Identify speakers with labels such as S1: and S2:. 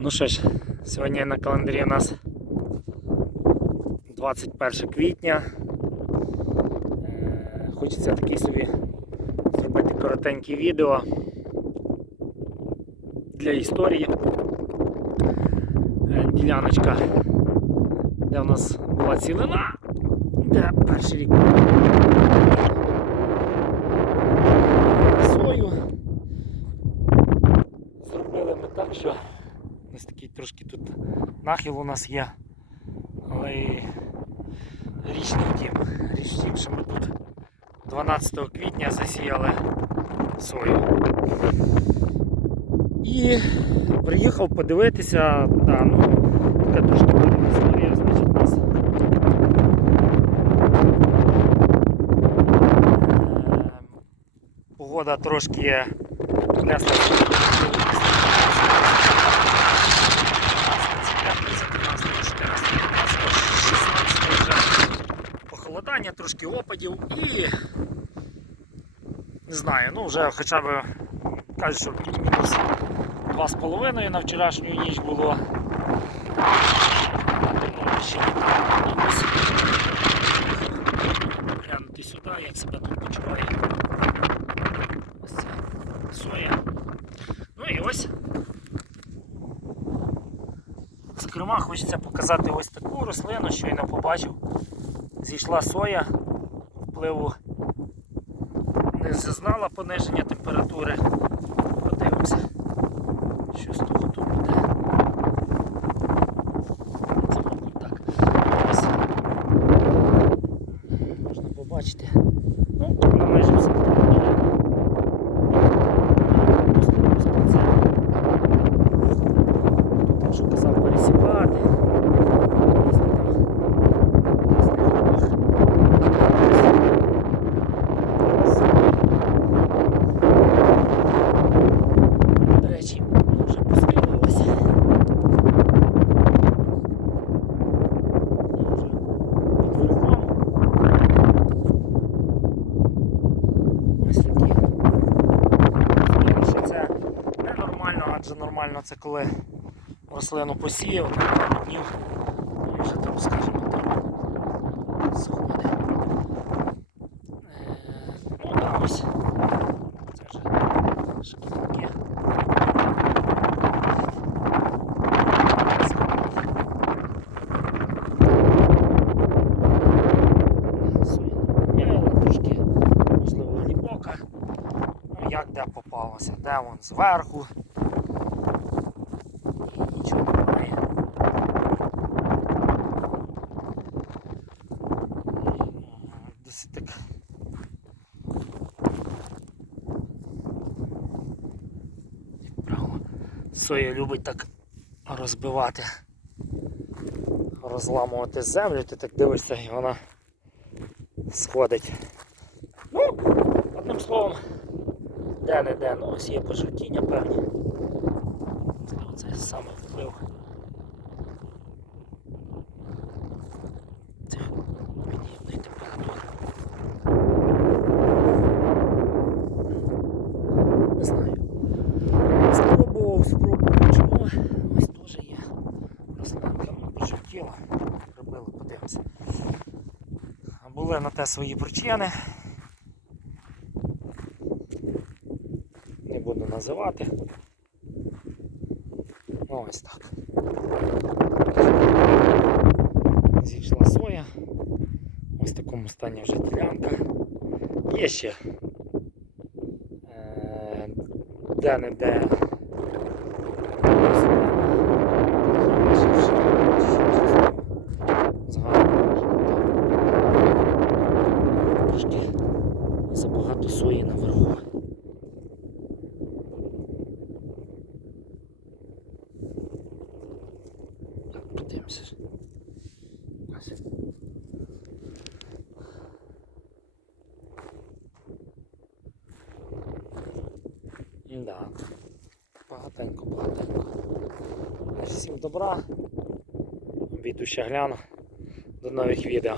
S1: Ну що ж, сьогодні на календарі у нас 21 квітня. Е, Хочеться таке собі зробити коротеньке відео для історії. Е, Діляночка, де в нас була цілина, де перший рік сою. Зробили ми так, що трошки тут нахил у нас є. Але річ не в тім. Річ в тім, що ми тут 12 квітня засіяли сою. І приїхав подивитися, да, ну, така трошки дивна історія, значить нас. Е, Погода трошки плясна. Похолодання, трошки опадів і не знаю, ну вже хоча б кажуть, що мінус 2,5 на вчорашню ніч було. Ще не сюди, як себе тут почуває. Ось ця соя. Ну і ось. Зокрема, хочеться показати ось таку рослину, щойно побачив. Зійшла соя, впливу не зазнала пониження температури. Подивимося, що з того тут буде. Це, мабуть, так. Ось. Можна побачити. Ну, вона майже все. Просто розпиться. Тут вже казав пересівати. Різні там різних групах. До речі, вже пустилося. Вже під верхом. Ось такі. Розумію, що це ненормально, адже нормально це коли рослину посіяв пару днів і вже там, скажімо, там сходи. Е, Ну да, ось. Це вже шкідники. Трошки, можливо, глибока. Ну, як де попалося, де вон зверху. І нічого немає. Досить так. Як правило, соя любить так розбивати, розламувати землю, ти так дивишся і вона сходить. Ну, одним словом, де-не-де, ну ось є пожертіння певні. Оце саме вплив. Цих під'ємної температури. Не знаю. Спробував, спробував чому. Ось теж є рослинка, ну, пожовтіла. Прибило, подивимося. Були на те свої причини. Не буду називати. Ну, ось так. Зійшла соя. Ось в такому стані вже ділянка. Є ще е, де-не-де. Трошки забагато наверху. Так, подивимося. Ось. Багатенько, багатенько. Всім добра. Обійду ще гляну. До нових відео.